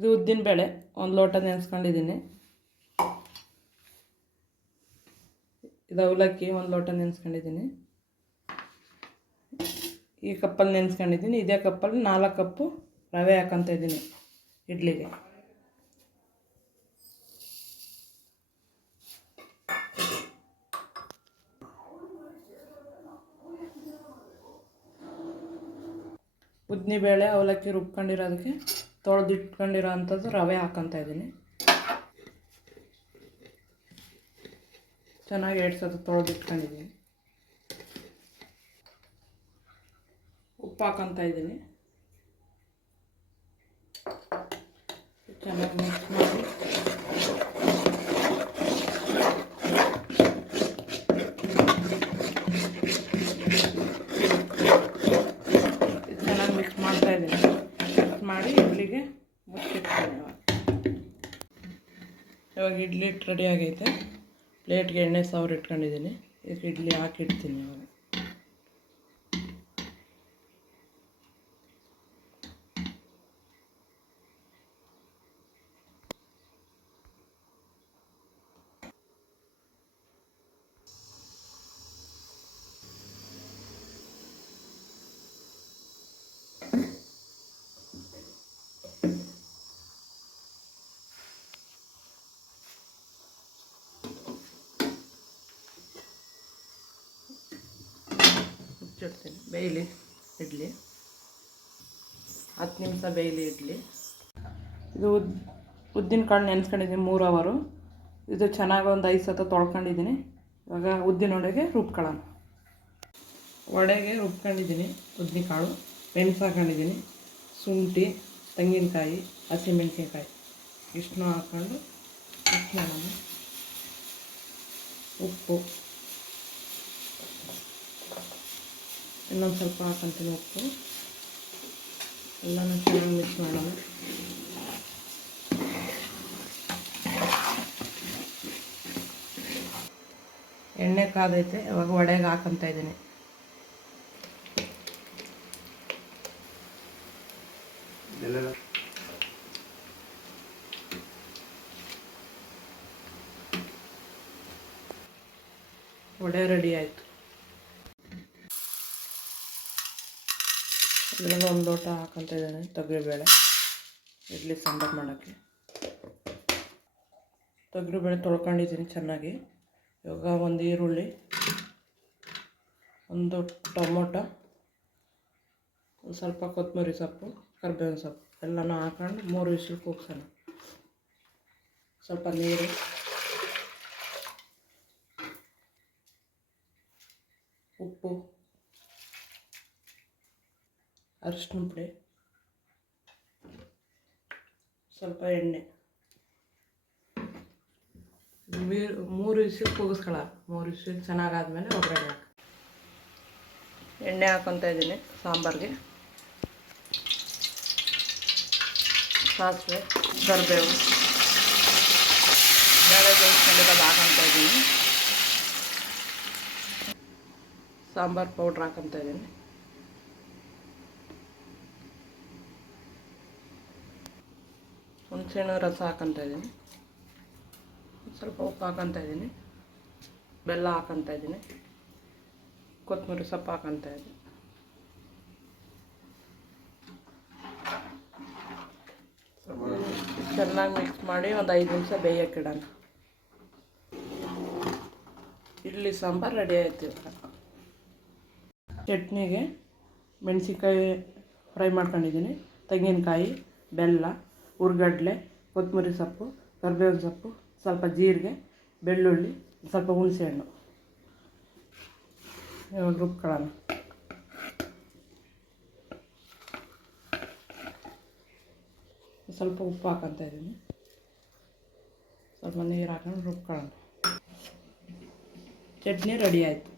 ಇದು ಉದ್ದಿನ ಬೇಳೆ ಒಂದು ಲೋಟ ನೆನೆಸ್ಕೊಂಡಿದ್ದೀನಿ. ಇದು ಅವಲಕ್ಕಿ ಒಂದು ಲೋಟ ನೆನೆಸ್ಕೊಂಡಿದ್ದೀನಿ. ಈ ಕಪ್ಪಲ್ಲಿ ನೆನೆಸ್ಕೊಂಡಿದ್ದೀನಿ. ಇದೇ ಕಪ್ಪಲ್ಲಿ 4 ಕಪ್ಪು ರವೆ ಹಾಕ್ಕೊತ ಇದ್ದೀನಿ ಇಡ್ಲಿಗೆ. ಉದ್ದಿನಬೇಳೆ ಅವಲಕ್ಕಿ ರುಬ್ಕೊಂಡಿರೋದಕ್ಕೆ ತೊಳೆದಿಟ್ಕೊಂಡಿರೋ ಅಂಥದ್ದು ರವೆ ಹಾಕ್ಕೊತ ಇದ್ದೀನಿ. ಚೆನ್ನಾಗಿ 2 ಸಲ ತೊಳೆದಿಟ್ಕೊಂಡಿದ್ದೀನಿ. ಉಪ್ಪು ಹಾಕ್ಕೊತ ಇದ್ದೀನಿ. ಚೆನ್ನಾಗಿ ಮಿಕ್ಸ್ ಮಾಡಿ ಚೆನ್ನಾಗಿ ಮಿಕ್ಸ್ ಮಾಡ್ತಾಯಿದ್ದೀನಿ. ಮಿಕ್ಸ್ ಮಾಡಿ ಇಡ್ಲಿಗೆ ಮುಚ್ಚಿಡ್ತೀನಿ. ಇವಾಗ ಇಡ್ಲಿ ಹಿಟ್ಟು ರೆಡಿ ಆಗೈತೆ. ಪ್ಲೇಟ್ಗೆ ಎಣ್ಣೆ ಸವರಿ ಇಟ್ಕೊಂಡಿದ್ದೀನಿ. ಈಗ ಇಡ್ಲಿ ಹಾಕಿಡ್ತೀನಿ. ಇವಾಗ ಮುಚ್ಚಿಡ್ತೀನಿ. ಬೇಯಲಿ ಇಡ್ಲಿ. 10 ನಿಮಿಷ ಬೇಯಲಿ ಇಡ್ಲಿ. ಇದು ಉದ್ದಿನ ಕಾಳು ನೆನೆಸ್ಕೊಂಡಿದ್ದೀನಿ 3 ಅವರು. ಇದು ಚೆನ್ನಾಗಿ ಒಂದು 5 ಸತ ತೊಳ್ಕೊಂಡಿದ್ದೀನಿ. ಇವಾಗ ಉದ್ದಿನ ವಡೆಗೆ ರುಬ್ಕೊಳ್ಳೋಣ. ವಡೆಗೆ ರುಬ್ಕೊಂಡಿದ್ದೀನಿ. ಉದ್ದಿನ ಕಾಳು ಮೆಣಸು ಹಾಕೊಂಡಿದ್ದೀನಿ. ಶುಂಠಿ, ತೆಂಗಿನಕಾಯಿ, ಹಸಿಮೆಣಸಿನ್ಕಾಯಿ ಇಷ್ಟನ್ನು ಹಾಕ್ಕೊಂಡು ಮಿಕ್ಸ್ ಮಾಡೋಣ. ಉಪ್ಪು ಇನ್ನೊಂದು ಸ್ವಲ್ಪ ಹಾಕ್ಕೊಂತೀನಿ. ಉಪ್ಪು ಎಲ್ಲನೂ ಚೆನ್ನಾಗಿ ಮಿಕ್ಸ್ ಮಾಡೋಣ. ಎಣ್ಣೆ ಕಾದೈತೆ. ಇವಾಗ ವಡೆಗೆ ಹಾಕ್ಕೊತ ಇದ್ದೀನಿ. ವಡೆ ರೆಡಿ ಆಯಿತು. ಇದರಲ್ಲಿ 1 ಲೋಟ ಹಾಕ್ಕೊತ ಇದ್ದೀನಿ ತೊಗರಿಬೇಳೆ ಇಡ್ಲಿ ಸಾಂಬಾರು ಮಾಡೋಕ್ಕೆ. ತೊಗರಿಬೇಳೆ ತೊಳ್ಕೊಂಡಿದ್ದೀನಿ ಚೆನ್ನಾಗಿ. ಇವಾಗ 1 ಈರುಳ್ಳಿ, 1 ಟೊಮೊಟೊ, ಸ್ವಲ್ಪ ಕೊತ್ತಂಬರಿ ಸೊಪ್ಪು, ಕರಿಬೇವಿನ ಸೊಪ್ಪು ಎಲ್ಲನೂ ಹಾಕೊಂಡು 3 ವಿಸಿಲ್ ಕೂಗ್ಸೋಣ. ಸ್ವಲ್ಪ ನೀರು, ಉಪ್ಪು, ಅರಿಶಿನ ಪುಡಿ, ಸ್ವಲ್ಪ ಎಣ್ಣೆ. 3 ವಿಸಿಲ್ ಕೂಗಿಸ್ಕೊಳ್ಳ. 3 ವಿಸಿಲ್ ಚೆನ್ನಾಗಾದ್ಮೇಲೆ ಒಗ್ಗರಣೆ ಹಾಕಿ. ಎಣ್ಣೆ ಹಾಕ್ಕೊತ ಇದ್ದೀನಿ ಸಾಂಬಾರಿಗೆ. ಸಾಸಿವೆ, ಕರಿಬೇವು, ಬೇಳೆ ಬೇಯಿಸ್ಕೊಂಡಿರೋದು ಹಾಕ್ಕೊತ ಇದ್ದೀನಿ. ಸಾಂಬಾರು ಪೌಡ್ರ್ ಹಾಕ್ಕೊತ ಇದ್ದೀನಿ. ಹುಣಸೆಹಣ್ಣು ರಸ ಹಾಕ್ಕೊತ ಇದ್ದೀನಿ. ಸ್ವಲ್ಪ ಉಪ್ಪು ಹಾಕ್ಕೊತ ಇದ್ದೀನಿ. ಬೆಲ್ಲ ಹಾಕ್ಕೊತ ಇದ್ದೀನಿ. ಕೊತ್ತಂಬರಿ ಸೊಪ್ಪು ಹಾಕ್ಕೊತ ಇದ್ದೀನಿ. ಚೆನ್ನಾಗಿ ಮಿಕ್ಸ್ ಮಾಡಿ ಒಂದು 5 ನಿಮಿಷ ಬೇಯೋಕ್ಕಿಡೋಣ. ಇಡ್ಲಿ ಸಾಂಬಾರು ರೆಡಿ ಆಯಿತು. ಚಟ್ನಿಗೆ ಮೆಣಸಿನ್ಕಾಯಿ ಫ್ರೈ ಮಾಡ್ಕೊಂಡಿದ್ದೀನಿ. ತೆಂಗಿನಕಾಯಿ, ಬೆಲ್ಲ, ಹುರ್ಗಡ್ಲೆ, ಕೊತ್ತಂಬರಿ ಸೊಪ್ಪು, ಕರಿಬೇವಿನ ಸೊಪ್ಪು, ಸ್ವಲ್ಪ ಜೀರಿಗೆ, ಬೆಳ್ಳುಳ್ಳಿ, ಸ್ವಲ್ಪ ಹುಣಸೆಹಣ್ಣು. ಇವಾಗ ರುಬ್ಕೊಳ್ಳೋಣ. ಸ್ವಲ್ಪ ಉಪ್ಪು ಹಾಕ್ಕೊತ ಇದ್ದೀನಿ. ಸ್ವಲ್ಪ ನೀರು ಹಾಕೊಂಡು ರುಬ್ಕೊಳ್ಳೋಣ. ಚಟ್ನಿ ರೆಡಿ ಆಯಿತು.